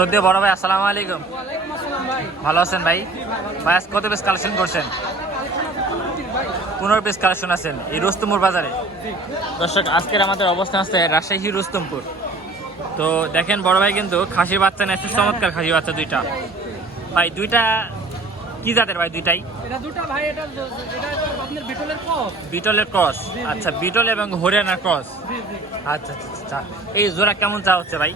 শ্রদ্ধেয় বড় ভাই, আসসালামু আলাইকুম। ভালো আছেন ভাই? ভাই আজ কত পিস কালেকশন করছেন? 15 পিস কালেকশন আছেন এই রুস্তমপুর বাজারে। দর্শক, আজকের আমাদের অবস্থান আছে রাজশাহী রুস্তমপুর। তো দেখেন বড় ভাই কিন্তু খাসির বাচ্চা নিয়েছে, চমৎকার খাসির বাচ্চা দুইটা। ভাই দুইটা কি জাতের ভাই? দুইটাই বিটলের ক্রস। আচ্ছা, বিটল এবং হরিয়ানার ক্রস। আচ্ছা আচ্ছা আচ্ছা। এই জোড়া কেমন চা হচ্ছে ভাই?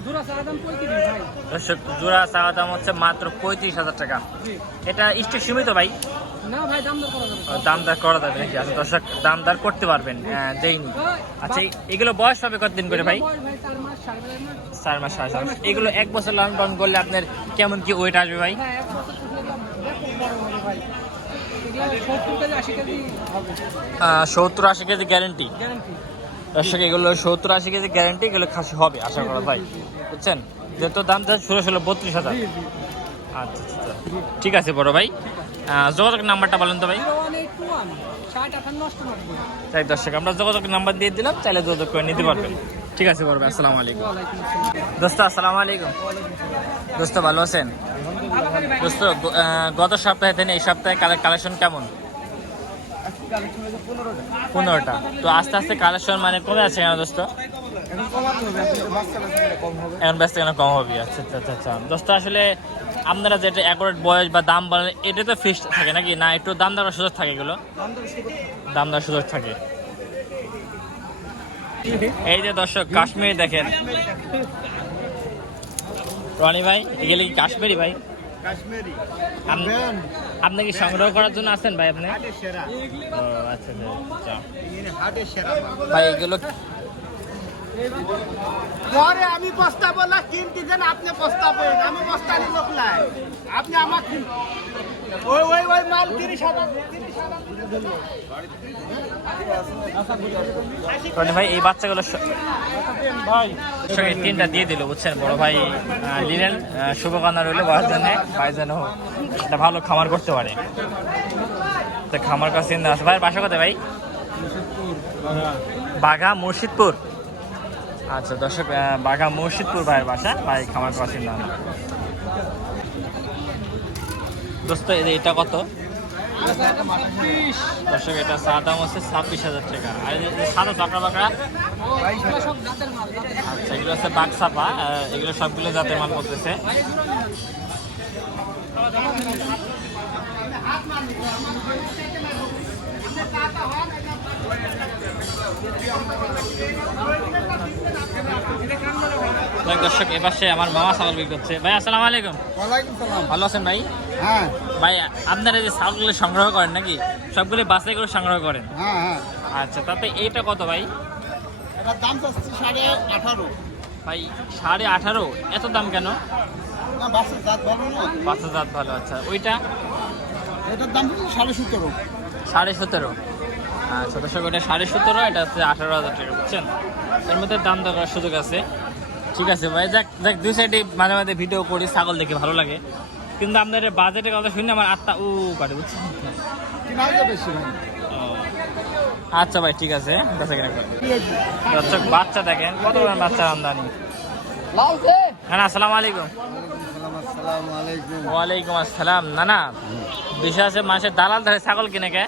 দর্শক, জোড়া চাওয়া দাম হচ্ছে মাত্র 35,000 টাকা। এটা স্টেক সীমিত ভাই? দামদার করা যাবে নাকি? আচ্ছা দর্শক, দামদার করতে পারবেন, দেয়নি। আচ্ছা, এগুলো বয়স হবে কতদিন করে ভাই? 4 মাস 4 মাস। এগুলো 1 বছর লালন পালন করলে আপনার কেমন কি ওয়েট আসবে ভাই? 70-80 কেজি গ্যারেন্টি। দর্শক, এগুলো 70-80 কেজি গ্যারেন্টি, এগুলো খাসি হবে আশা করা ভাই, বুঝছেন? যেহেতু দাম 16-32,000। আচ্ছা আচ্ছা, ঠিক আছে বড় ভাই। যোগাযোগ নাম্বারটা বলেন তো ভাই। তাই দর্শক, আমরা যোগাযোগ নাম্বার দিয়ে দিলাম, চাইলে যোগাযোগ করে নিতে পারবেন। ঠিক আছে বড় ভাই, আসসালামু আলাইকুম। দোস্ত আসসালামু আলাইকুম। দোস্ত ভালো আছেন? দোস্ত, গত সপ্তাহে থেকে এই সপ্তাহে কালেকশন কেমন? 15টা। তো আস্তে আস্তে কালেকশন মানে কমে আছে কেন দোস্ত? এখন ব্যস্ত কেন কম হবে? আচ্ছা আচ্ছা আচ্ছা। দোস্ত, আসলে আপনারা যেটা অ্যাকুরেট বয়স বা দাম বলেন, এটা তো ফিক্সড থাকে নাকি, না একটু দাম দেওয়ার সুযোগ থাকে? এগুলো দাম দেওয়ার সুযোগ থাকে। এই যে দর্শক, কাশ্মীরি দেখেন রনি ভাই, এগুলো কি কাশ্মীরি ভাই? আপনি কি সংগ্রহ করার জন্য আছেন ভাই? আপনি আচ্ছা আচ্ছা ভাই, এগুলো পরে আমি প্রস্তাব না কিনতে দেন, আপনি প্রস্তাব আমি প্রস্তাবই লোক নাই, আপনি আমাকে ওই ওই ওই মাল 30,000 ভাই। এই বাচ্চাগুলো ভাই 3টা দিয়ে দিল, বুঝছেন? বড় ভাই নিলেন, শুভকামনা রইল বাবার জন্য, ভাই যেন একটা ভালো খামার করতে পারে। তো খামার কাছে ভাইয়ের বাসা কোথায় ভাই? বাঘা মুর্শিদপুর। আচ্ছা দর্শক, বাঘা মুর্শিদপুর ভাইয়ের বাসা, ভাই খামার বাসিন্দা। দোস্ত, এটা কত? দর্শক, এটা সাদা দাম হচ্ছে 26,000 টাকা। আর সাদা চাকরা বাকরা, আচ্ছা এগুলো হচ্ছে বাঘ চাপা, এগুলো সবগুলো জাতের মাল করতেছে। দর্শক, এবার সে আমার মামা ছাগল বিক্রি করছে। ভাই আসসালামু আলাইকুম। ভালো আছেন ভাই? হ্যাঁ ভাই, আপনারা যে ছাগলগুলো সংগ্রহ করেন নাকি, সবগুলো বাছাই করে সংগ্রহ করেন? হ্যাঁ হ্যাঁ। আচ্ছা, তাতে এইটা কত ভাই? এটার দাম চাচ্ছি 18.5। ভাই 18.5? এত দাম কেন? না, বাচ্চার জাত ভালো না। বাচ্চা জাত ভালো। আচ্ছা, ওইটা? এটার দাম হচ্ছে 17.5। 17.5? আচ্ছা দর্শক, ওইটা 17.5, এটা হচ্ছে 18,000 টাকা, বুঝছেন? এর মধ্যে দাম দর করার সুযোগ আছে। ঠিক আছে ভাই, যাক যাক, দুই সাইডে মাঝে মাঝে ভিডিও করি, ছাগল দেখে ভালো লাগে, কিন্তু আপনার বাজেটের কথা শুনে আমার আত্মা কাটে, বুঝছেন? আচ্ছা ভাই, ঠিক আছে, দর্শক বাচ্চা দেখেন কত বড় বাচ্চার আমদানি। হ্যাঁ, আসসালামু আলাইকুম। ওয়ালাইকুম আসসালাম। না না, বিষয় আছে, মাসে দালাল ধরে ছাগল কিনে কে?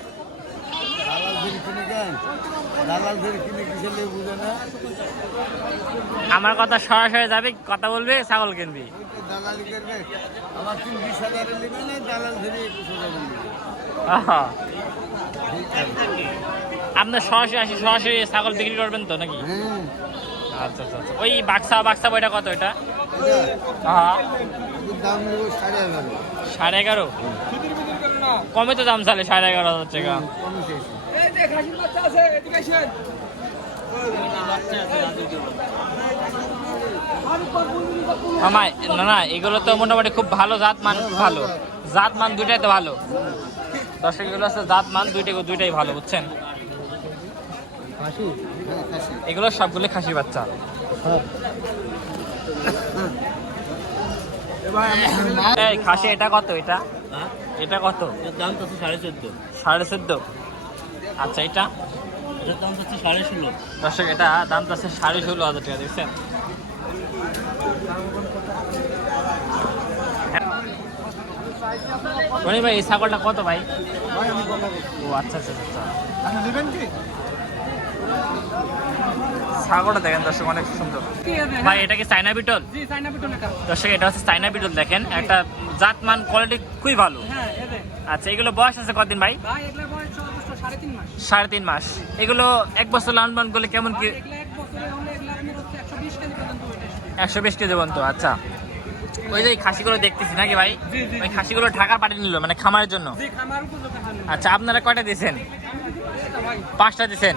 আমার কথা সরাসরি যাবি, কথা বলবি, ছাগল কিনবি। আপনার সরাসরি আসি, সরাসরি ছাগল বিক্রি করবেন তো নাকি? আচ্ছা আচ্ছা আচ্ছা। ওই বাক্সা বইটা কত? এটা 11.5? কমে তো দাম চালে 11.5,000 টাকা। মামা, না না, এগুলো তো মোটামুটি খুব ভালো জাতমান, ভালো জাতমান দুইটাই তো ভালো। দর্শক, এগুলো আছে জাতমান দুইটাই ভালো, বুঝছেন? এগুলো সবগুলো খাসি বাচ্চা। এই খাসি এটা কত? এটা কত? দাম তো 14.5। 14.5? আচ্ছা, এটা এটার দাম হচ্ছে 16.5। দর্শক, এটা দাম আছে 16,500 টাকা, দেখছেন? রনি ভাই এই ছাগলটা কত ভাই? ভাই আমি কথা ও আচ্ছা আচ্ছা আচ্ছা। আপনি নেবেন কি? ছাগলটা দেখেন দর্শক অনেক সুন্দর ভাই। এটা কি চাইনা বিটল? জি চাইনা পিটন এটা। দর্শক এটা হচ্ছে চাইনা বিটল, দেখেন একটা জাতমান কোয়ালিটি খুবই ভালো। হ্যাঁ এদের আচ্ছা এগুলো বয়স আছে কতদিন ভাই? ভাই এগুলা বয়স সর্বোচ্চ 3.5 মাস। 3.5 মাস। এগুলো এক বছর লালন পালন করলে কেমন কি? এগুলা এক বছরে হলে এগুলা আপনি হচ্ছে 120 কেজি পর্যন্ত ওয়েট আসবে। 120 কেজি পর্যন্ত। আচ্ছা ওই যে এই খাসিগুলো দেখতেছি নাকি ভাই? জি, জি, ওই খাসিগুলো ঢাকার পাঠিয়ে নিল মানে খামারের জন্য। জি খামার উপযোগী খান। আচ্ছা আপনারা কয়টা দিয়েছেন? এটা ভাই 5টা দিয়েছেন।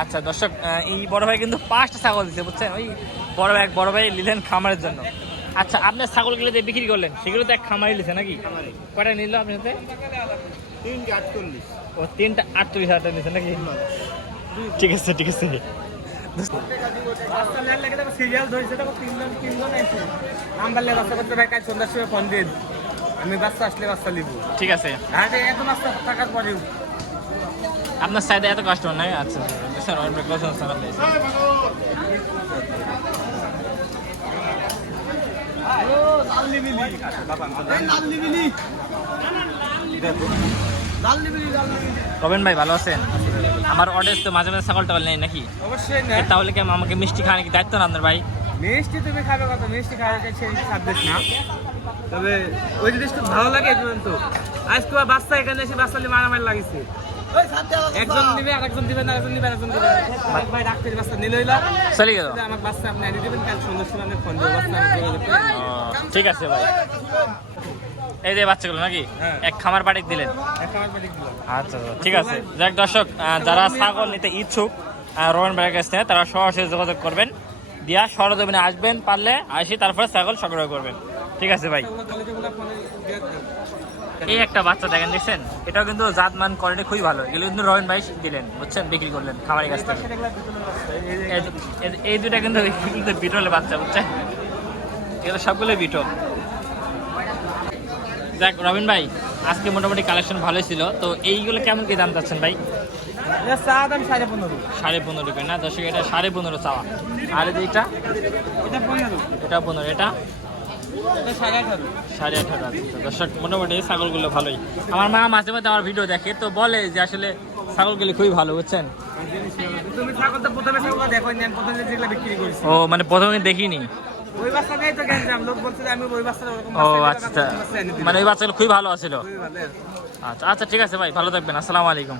আচ্ছা দর্শক এই বড় ভাই কিন্তু 5টা ছাগল দিচ্ছে বুঝছেন, ওই বড় ভাই নিলেন খামারের জন্য। আচ্ছা আপনার ছাগলগুলো যে বিক্রি করলেন সেগুলো তো এক খামারি নিছে নাকি? কয়টা নিল আপনার সাথে? 348। ও 3টা 48,000 টাকা নিছে নাকি? ঠিক আছে ঠিক আছে। রাস্তা লেয়ার লাগে তো সিরিয়াল ধরেছে তো তিনজন আছে। নাম্বার লে রাস্তা করতে ভাই কাল সন্ধ্যার সময় ফোন দিন। আমি বাচ্চা আসলে বাচ্চা নিব। ঠিক আছে হ্যাঁ এত বাচ্চা টাকার পরেও আপনার সাইডে এত কাস্টমার নাই? আচ্ছা স্যার অনেক কথা স্যার। রবেন ভাই ভালো আছেন? আমার অডিয়েন্স তো মাঝে মাঝে ছাগল টাগল নেই নাকি? অবশ্যই না। তাহলে কি আমাকে মিষ্টি খাওয়ানো কি দায়িত্ব না আপনার ভাই? মিষ্টি তুমি খাবে কত? মিষ্টি খাওয়া সেই সাবজেক্ট না, তবে ওই জিনিসটা ভালো লাগে এই পর্যন্ত। আজকে বাচ্চা এখানে এসে বাচ্চা নিয়ে মারামারি লাগিছে। একজন নিবে আরেকজন দিবেন, আরেকজন নিবে আরেকজন দিবেন। ভাই ডাক্তারি বাচ্চা নিলে হইলা চলে গেল। আমার বাচ্চা আপনি এনে দিবেন, কাল সন্ধ্যার সময় আমি ফোন দেবো, বাচ্চা আমি যোগাযোগ করে নিবো। ঠিক আছে ভাই। এই যে বাচ্চাগুলো নাকি হ্যাঁ। এক খামার বাড়ি দিলেন? একটা আমার বাড়ি দিলাম। আচ্ছা ঠিক আছে। যাক দর্শক যারা ছাগল নিতে ইচ্ছুক রোহন ভাইয়ের কাছ থেকে তারা সরাসরি যোগাযোগ করবেন, দিয়া সরজমিনে আসবেন, পারলে আসি তারপরে ছাগল সংগ্রহ করবেন। ঠিক আছে ভাই। এই একটা বাচ্চা দেখেন, দেখছেন? এটাও কিন্তু জাতমান কোয়ালিটি খুবই ভালো। এগুলো কিন্তু রোহন ভাই দিলেন বুঝছেন, বিক্রি করলেন খামারের কাছ থেকে। এই দুটা কিন্তু বিটলের বাচ্চা বুঝছেন, এগুলো সবগুলো বিটল। দেখ রবিন ভাই আজকে মোটামুটি কালেকশন ভালোই ছিল, তো এইগুলো কেমন কি দাম চাচ্ছেন ভাই? চা দাম 15.5। 15.5 টাকা না দর্শক? এটা 15.5 চাওয়া। আর এই যে এটা? এটা 15। এটা 15। এটা এটা 18.5। 18.5। আচ্ছা দর্শক মোটামুটি ছাগলগুলো ভালোই। আমার মা মাঝে মাঝে আমার ভিডিও দেখে, তো বলে যে আসলে ছাগলগুলো খুবই ভালো বুঝছেন। তুমি ছাগল তো প্রথমে ছাগল দেখো না, আমি প্রথমে যেগুলো বিক্রি করেছি ও মানে প্রথমে দেখিনি। ওই বাচ্চাটাই তো গেছিলাম, লোক বলছে যে আমি ওই বাচ্চাটা ওরকম ও বাচ্চা আচ্ছা এনে দিলাম। মানে ওই বাচ্চাগুলো খুবই ভালো আছিল। খুবই ভালো। আচ্ছা আচ্ছা ঠিক আছে ভাই, ভালো থাকবেন। আসসালামু আলাইকুম।